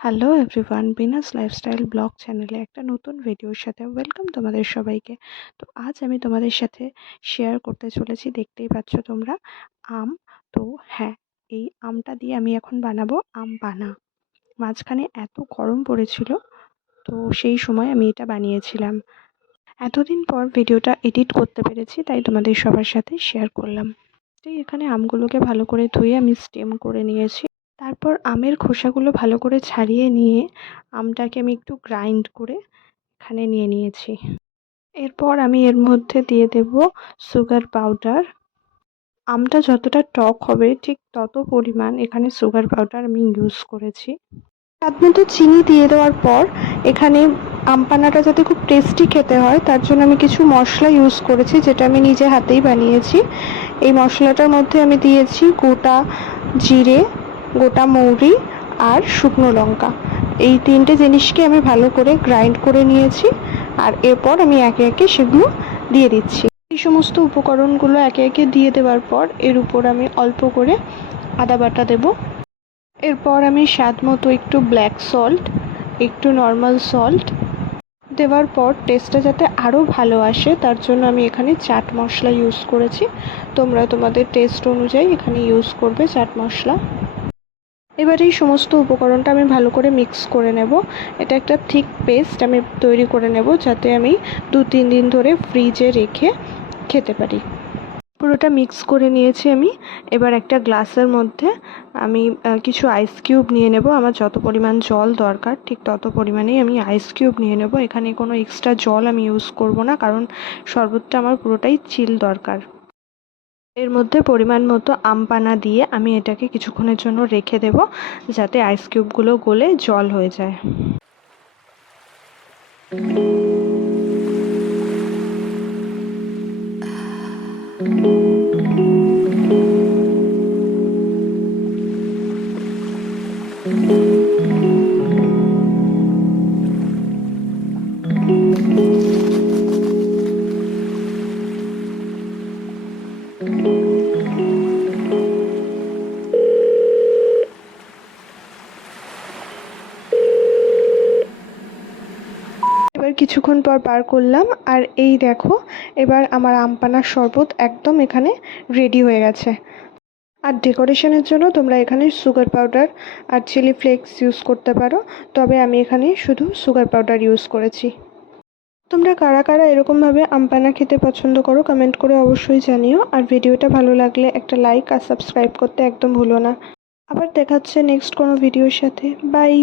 Hello everyone Bina's lifestyle blog চ্যানেলে একটা নতুন ভিডিওর সাথে ওয়েলকাম তোমাদের সবাইকে। তো আজ আমি তোমাদের সাথে শেয়ার করতে চলেছি, দেখতেই পাচ্ছ তোমরা, আম। তো হ্যাঁ এই আমটা দিয়ে আমি এখন বানাবো আম পানা। মাঝখানে এত গরম পড়েছিল, তো সেই সময় আমি এটা বানিয়েছিলাম। এতদিন পর ভিডিওটা এডিট করতে পেরেছি, তাই তোমাদের সবার সাথে শেয়ার করলাম। এখানে আমগুলোকে ভালো করে ধুয়ে আমি স্টেম করে নিয়েছি। তারপর আমের খোসাগুলো ভালো করে ছাড়িয়ে নিয়ে আমটাকে আমি একটু গ্রাইন্ড করে এখানে নিয়ে নিয়েছি। এরপর আমি এর মধ্যে দিয়ে দেব সুগার পাউডার আমটা যতটা টক হবে ঠিক তত পরিমাণ এখানে সুগার পাউডার আমি ইউজ করেছি। স্বাদ মতো চিনি দিয়ে দেওয়ার পর এখানে আমপানাটা যাতে খুব টেস্টি খেতে হয়, তার জন্য আমি কিছু মশলা ইউজ করেছি যেটা আমি নিজে হাতেই বানিয়েছি। এই মশলাটার মধ্যে আমি দিয়েছি গোটা জিরে গোটা মৌরি আর শুকনো লঙ্কা। এই তিনটে জিনিসকে আমি ভালো করে গ্রাইন্ড করে নিয়েছি আর এরপর আমি একে একে সেগুলো দিয়ে দিচ্ছি। এই সমস্ত উপকরণগুলো একে একে দিয়ে দেওয়ার পর এর উপর আমি অল্প করে আদা বাটা দেব। এরপর আমি স্বাদ মতো একটু ব্ল্যাক সল্ট একটু নর্মাল সল্ট দেওয়ার পর টেস্টটা যাতে আরও ভালো আসে, তার জন্য আমি এখানে চাট মশলা ইউজ করেছি। তোমরা তোমাদের টেস্ট অনুযায়ী এখানে ইউজ করবে চাট মশলা। এবার এই সমস্ত উপকরণটা আমি ভালো করে মিক্স করে নেব। এটা একটা থিক পেস্ট আমি তৈরি করে নেব যাতে আমি দু, তিন দিন ধরে ফ্রিজে রেখে খেতে পারি। পুরোটা মিক্স করে নিয়েছি আমি। এবার একটা গ্লাসের মধ্যে আমি কিছু আইস কিউব নিয়ে নেব। আমার যত পরিমাণ জল দরকার, ঠিক তত পরিমাণেই আমি আইস কিউব নিয়ে নেব। এখানে কোনো এক্সট্রা জল আমি ইউজ করব না, কারণ শরবতটা আমার পুরোটাই চিল দরকার। এর মধ্যে পরিমাণ মতো আম পানা দিয়ে আমি এটাকে কিছুক্ষণের জন্য রেখে দেব যাতে আইস কিউবগুলো গলে জল হয়ে যায়। এবার কিছুক্ষণ পর বার করলাম আর এই দেখো, এবার আমার আমপানার শরবত একদম এখানে রেডি হয়ে গেছে। আর ডেকোরেশনের জন্য তোমরা এখানে সুগার পাউডার আর চিলি ফ্লেক্স ইউজ করতে পারো, তবে আমি এখানে শুধু সুগার পাউডার ইউজ করেছি। তোমরা কারা কারা এরকমভাবে আমপানা খেতে পছন্দ করো কমেন্ট করে অবশ্যই জানিও। আর ভিডিওটা ভালো লাগলে একটা লাইক আর সাবস্ক্রাইব করতে একদম ভুলো না। আবার দেখাচ্ছে নেক্সট কোনো ভিডিওর সাথে। বাই